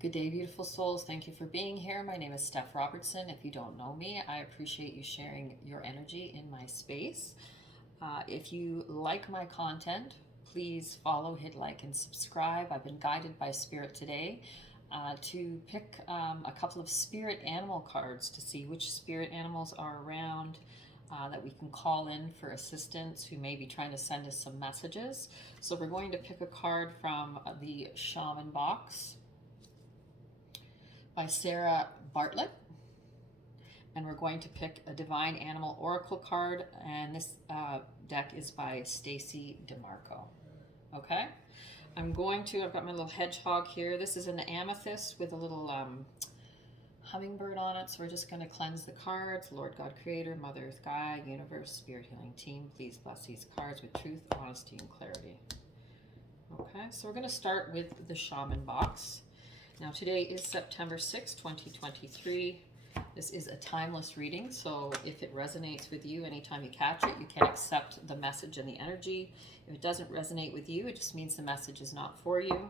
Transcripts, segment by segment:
Good day, beautiful souls. Thank you for being here. My name is Steph Robertson. If you don't know me, I appreciate you sharing your energy in my space. If you like my content, please follow, hit like, and subscribe. I've been guided by Spirit today to pick a couple of spirit animal cards to see which spirit animals are around that we can call in for assistance, who may be trying to send us some messages. So we're going to pick a card from the Shaman box by Sarah Bartlett, and we're going to pick a Divine Animal Oracle card, and this deck is by Stacey Demarco. Okay, I've got my little hedgehog here. This is an amethyst with a little hummingbird on it, so we're just going to cleanse the cards. Lord God Creator, Mother Earth Gaia, Universe, Spirit Healing Team, please bless these cards with truth, honesty, and clarity. Okay, so we're going to start with the Shaman box. Now today is September 6, 2023. This is a timeless reading, so if it resonates with you, anytime you catch it, you can accept the message and the energy. If it doesn't resonate with you, it just means the message is not for you,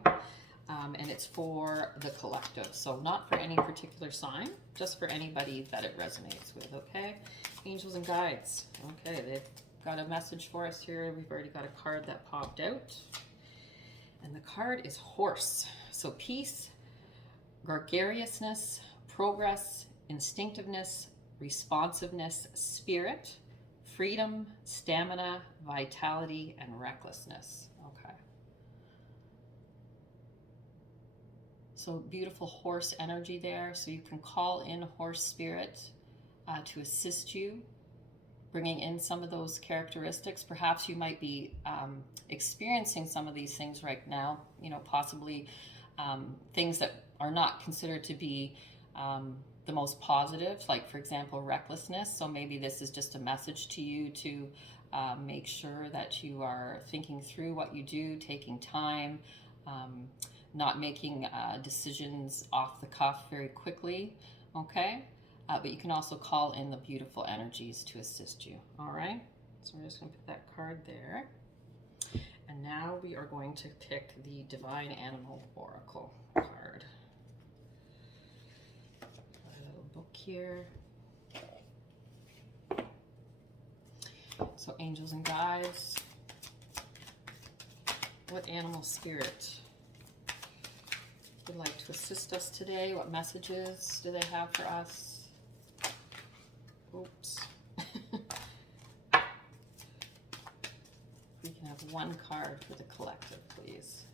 and it's for the collective. So not for any particular sign, just for anybody that it resonates with, okay? Angels and guides. Okay, they've got a message for us here. We've already got a card that popped out, and the card is horse. So peace, gregariousness, progress, instinctiveness, responsiveness, spirit, freedom, stamina, vitality, and recklessness. Okay. So beautiful horse energy there. So you can call in horse spirit to assist you, bringing in some of those characteristics. Perhaps you might be experiencing some of these things right now, possibly things that are not considered to be the most positive, like for example recklessness. So maybe this is just a message to you to make sure that you are thinking through what you do, taking time, not making decisions off the cuff very quickly. Okay, but you can also call in the beautiful energies to assist you. All right, so we're just going to put that card there, and now we are going to pick the Divine Animal Oracle card. A little book here. So angels and guides, what animal spirit would like to assist us today? What messages do they have for us? Oops. We can have one card for the collective, please.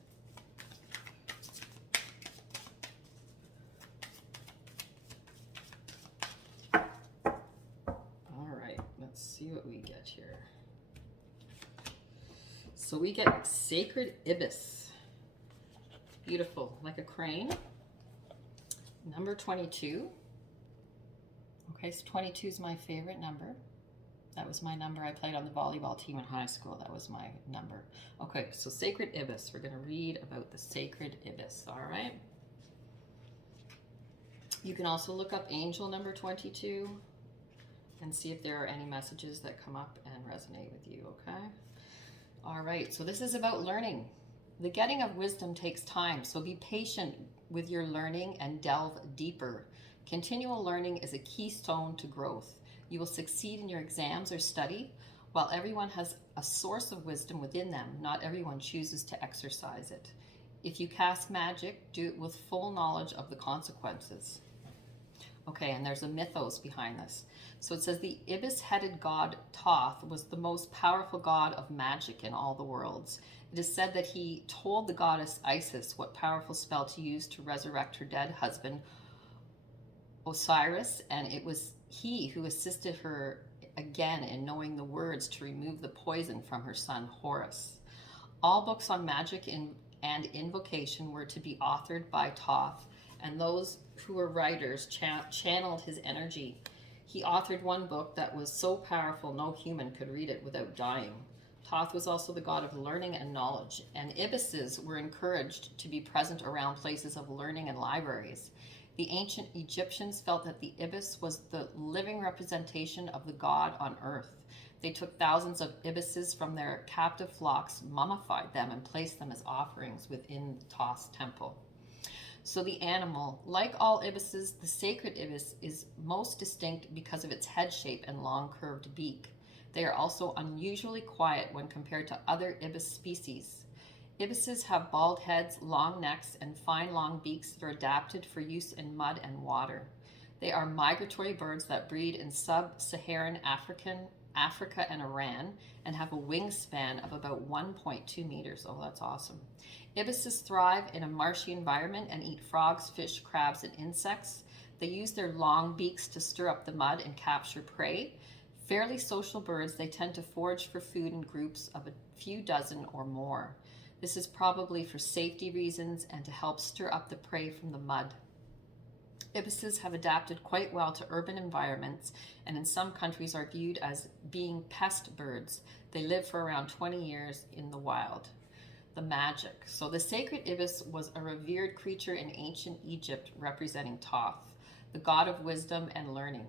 Let's see what we get here. So we get Sacred Ibis. Beautiful, like a crane. Number 22. Okay, so 22 is my favorite number. That was my number. I played on the volleyball team in high school. That was my number. Okay, so Sacred Ibis. We're going to read about the Sacred Ibis, all right? You can also look up angel number 22 and see if there are any messages that come up and resonate with you, okay? All right, so this is about learning. The getting of wisdom takes time, so be patient with your learning and delve deeper. Continual learning is a keystone to growth. You will succeed in your exams or study. While everyone has a source of wisdom within them, not everyone chooses to exercise it. If you cast magic, do it with full knowledge of the consequences. Okay, and there's a mythos behind this. So it says the ibis-headed god Thoth was the most powerful god of magic in all the worlds. It is said that he told the goddess Isis what powerful spell to use to resurrect her dead husband Osiris, and it was he who assisted her again in knowing the words to remove the poison from her son Horus. All books on magic and invocation were to be authored by Thoth, and those who were writers channeled his energy. He authored one book that was so powerful no human could read it without dying. Thoth was also the god of learning and knowledge, and ibises were encouraged to be present around places of learning and libraries. The ancient Egyptians felt that the ibis was the living representation of the god on earth. They took thousands of ibises from their captive flocks, mummified them, and placed them as offerings within Thoth's temple. So the animal, like all ibises, the sacred ibis is most distinct because of its head shape and long curved beak. They are also unusually quiet when compared to other ibis species. Ibises have bald heads, long necks, and fine long beaks that are adapted for use in mud and water. They are migratory birds that breed in sub-Saharan Africa and Iran, and have a wingspan of about 1.2 meters. Oh, that's awesome. Ibises thrive in a marshy environment and eat frogs, fish, crabs, and insects. They use their long beaks to stir up the mud and capture prey. Fairly social birds, they tend to forage for food in groups of a few dozen or more. This is probably for safety reasons and to help stir up the prey from the mud. Ibises have adapted quite well to urban environments, and in some countries are viewed as being pest birds. They live for around 20 years in the wild. The magic. So the sacred ibis was a revered creature in ancient Egypt, representing Thoth, the god of wisdom and learning.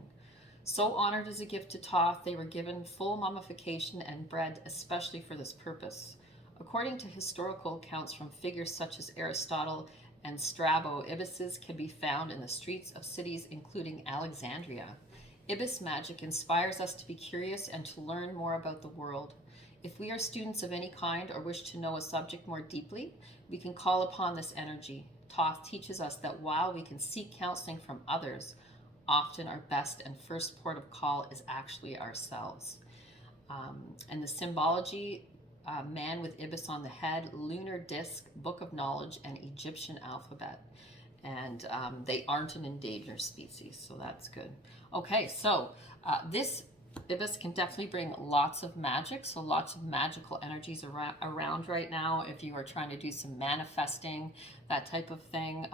So honored as a gift to Thoth, they were given full mummification and bred especially for this purpose. According to historical accounts from figures such as Aristotle and Strabo, ibises can be found in the streets of cities including Alexandria. Ibis magic inspires us to be curious and to learn more about the world. If we are students of any kind or wish to know a subject more deeply, we can call upon this energy. Thoth teaches us that while we can seek counseling from others, often our best and first port of call is actually ourselves. And the symbology, man with ibis on the head, lunar disc, book of knowledge, and Egyptian alphabet. And they aren't an endangered species, so that's good. Okay, so this ibis can definitely bring lots of magic, so lots of magical energies around right now. If you are trying to do some manifesting, that type of thing,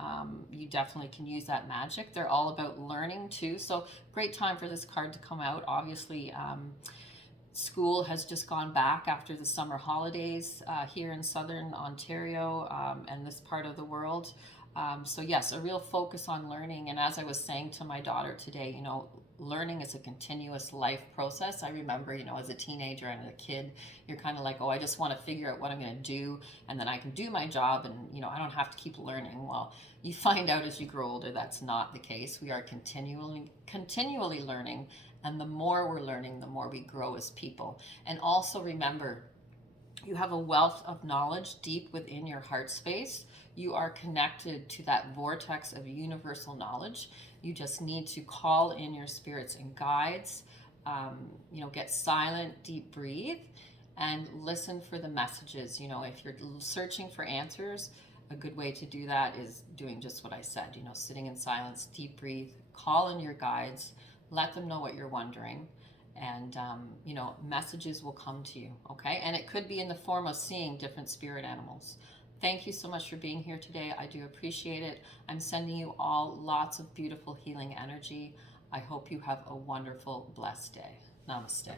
you definitely can use that magic. They're all about learning too, so great time for this card to come out. Obviously, school has just gone back after the summer holidays here in southern Ontario and this part of the world. So yes, a real focus on learning. And as I was saying to my daughter today, you know, learning is a continuous life process. I remember, you know, as a teenager and a kid, you're kind of like, oh, I just want to figure out what I'm going to do, and then I can do my job, and, you know, I don't have to keep learning. Well, you find out as you grow older that's not the case. We are continually learning, and the more we're learning, the more we grow as people. And also remember, you have a wealth of knowledge deep within your heart space. You are connected to that vortex of universal knowledge. You just need to call in your spirits and guides, you know, get silent, deep breathe, and listen for the messages. You know, if you're searching for answers, a good way to do that is doing just what I said, you know, sitting in silence, deep breathe, call in your guides, let them know what you're wondering, and you know, messages will come to you. Okay, and it could be in the form of seeing different spirit animals. Thank you so much for being here today. I do appreciate it. I'm sending you all lots of beautiful healing energy. I hope you have a wonderful, blessed day. Namaste.